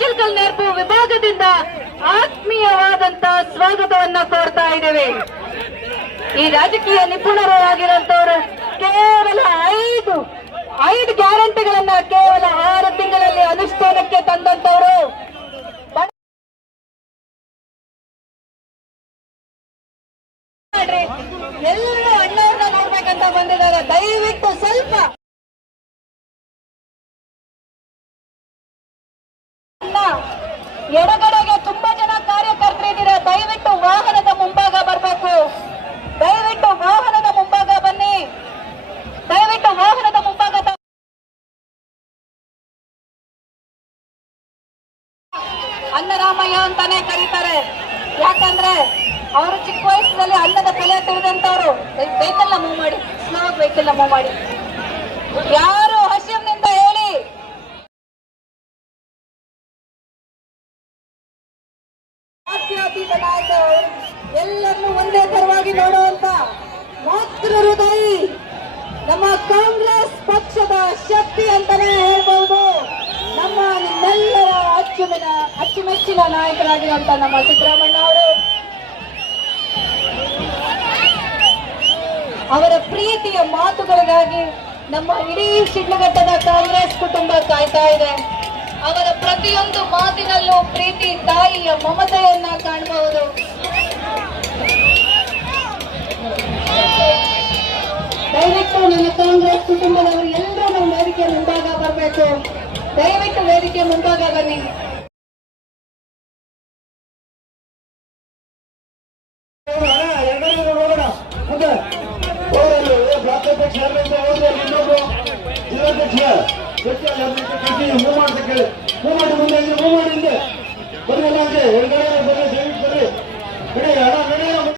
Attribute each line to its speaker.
Speaker 1: ಚಿಲ್ಕಲ್ ನೆರಪು ವಿಭಾಗದಿಂದ ಆತ್ಮೀಯವಾದಂತ ಸ್ವಾಗತವನ್ನ ಕೋರ್ತಾ ಇದ್ದೇವೆ. ಈ ರಾಜಕೀಯ ನಿಪುಣರು ಆಗಿರುವಂತವರು ಕೇವಲ ಐದು ಐದು ಗ್ಯಾರಂಟಿಗಳನ್ನ ಕೇವಲ ಆರು ತಿಂಗಳಲ್ಲಿ ಅನುಷ್ಠಾನಕ್ಕೆ ತಂದಂತವರು ಎಲ್ಲರೂ ಅಣ್ಣವ್ರನ್ನ ನೋಡ್ಬೇಕಂತ ಬಂದಿದ್ದಾರೆ. ದಯವಿಟ್ಟು ಸ್ವಲ್ಪ ಎಡಗಡೆಗೆ ತುಂಬಾ ಜನ ಕಾರ್ಯಕರ್ತರು ಇದ್ದೀರ ದಯವಿಟ್ಟು ವಾಹನದ ಮುಂಭಾಗ ಬರಬೇಕು. ದಯವಿಟ್ಟು ವಾಹನದ ಮುಂಭಾಗ ಬನ್ನಿ. ದಯವಿಟ್ಟು ವಾಹನದ ಮುಂಭಾಗ ಅನ್ನರಾಮಯ್ಯ ಅಂತಾನೆ ಕರೀತಾರೆ. ಯಾಕಂದ್ರೆ ಅವರು ಚಿಕ್ಕ ವಯಸ್ಸಿನಲ್ಲಿ ಅನ್ನದ ಬೆಲೆ ತಿಳಿದಂತವ್ರು ವೆಹಿಕಲ್ನ ಮೂವ್ ಮಾಡಿ. ಸ್ಲೋ ವೆಹಿಕಲ್ನ ಮೂವ್ ಮಾಡಿ. ಯಾರು ಜಾತ್ಯತೀತ ನಾಯಕ ಎಲ್ಲರನ್ನೂ ಒಂದೇ ತರವಾಗಿ ನೋಡುವಂತ ಮಾತೃ ಹೃದಯ ನಮ್ಮ ಕಾಂಗ್ರೆಸ್ ಪಕ್ಷದ ಶಕ್ತಿ ಅಂತಾನೆ ಹೇಳ್ಬಹುದು ನಮ್ಮ ನಿಮ್ಮೆಲ್ಲರ ಅಚ್ಚುಮೆನ, ಅಚ್ಚುಮೆಚ್ಚಿನ ನಾಯಕರಾಗಿರುವಂತ ನಮ್ಮ ಸಿದ್ದರಾಮಣ್ಣ ಅವರು. ಅವರ ಪ್ರೀತಿಯ ಮಾತುಗಳಿಗಾಗಿ ನಮ್ಮ ಇಡೀ ಶಿಡ್ಲಘಟ್ಟದ ಕಾಂಗ್ರೆಸ್ ಕುಟುಂಬ ಕಾಯ್ತಾ ಇದೆ. ಅವರ ಪ್ರತಿಯೊಂದು ಮಾತಿನಲ್ಲೂ ಪ್ರೀತಿ ತಾಯಿಯ ಮಮತೆಯನ್ನ ಕಾಣಬಹುದು ದಯವಿಟ್ಟು ನನ್ನ ಕಾಂಗ್ರೆಸ್ ಕುಟುಂಬದವರು ಎಲ್ಲರೂ ನಮ್ಮ ವೇದಿಕೆ ಮುಂಭಾಗ ಬರಬೇಕು. ದಯವಿಟ್ಟು ವೇದಿಕೆ ಮುಂಭಾಗ ಬನ್ನಿ.
Speaker 2: ಎಲ್ಲರಿಗೂ வெற்றி மூமாட்டத்துக்கு மூமாட்டு முன்னாடி மூமாடு